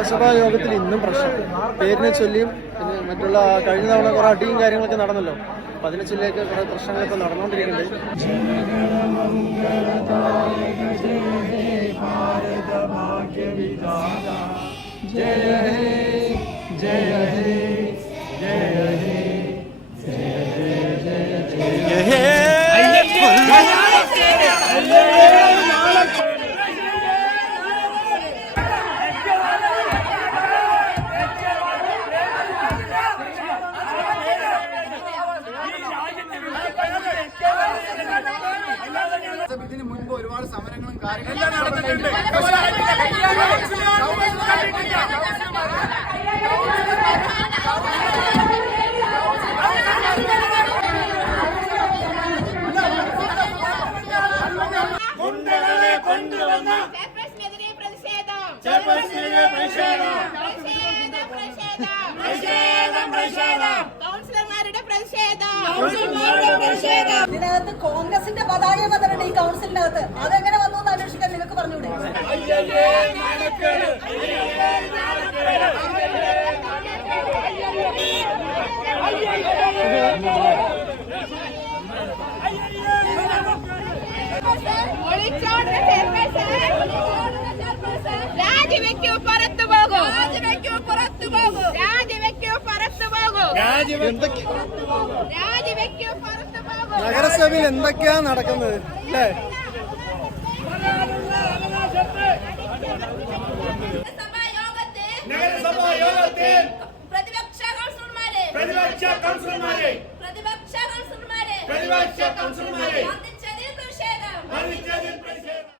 നഗരസഭാ യോഗത്തിൽ ഇന്നും പ്രശ്നം പേരിനെ ചൊല്ലിയും പിന്നെ മറ്റുള്ള കഴിഞ്ഞ തവണ കുറെ അടിയും കാര്യങ്ങളൊക്കെ നടന്നല്ലോ. അപ്പൊ അതിനെ ചൊല്ലിയൊക്കെ കുറെ പ്രശ്നങ്ങളൊക്കെ നടന്നുകൊണ്ടിരിക്കുന്നുണ്ട്. ഇതിന് മുൻപ് ഒരുപാട് സമരങ്ങളും കാര്യങ്ങളും നടന്നിട്ടുണ്ട്. ഇതിനകത്ത് കോൺഗ്രസിന്റെ പതാക വന്നിട്ടുണ്ട് ഈ കൗൺസിലിനകത്ത്. അതെങ്ങനെ വന്നു എന്ന് അന്വേഷിക്കാൻ നിങ്ങൾക്ക് പറഞ്ഞൂടെ? രാജിവെക്കൂ, പുറത്തു പോകൂ. രാജിവെക്കൂ, പുറത്തു പോകൂ. രാജിവെക്കൂ, പുറത്തു പോകൂ. രാജിവെക്കൂ, പുറത്തു പോകൂ. നഗരസഭയിൽ എന്തൊക്കെയാ നടക്കുന്നത് അല്ലേ? പ്രതിപക്ഷ കൗൺസിലർമാരെ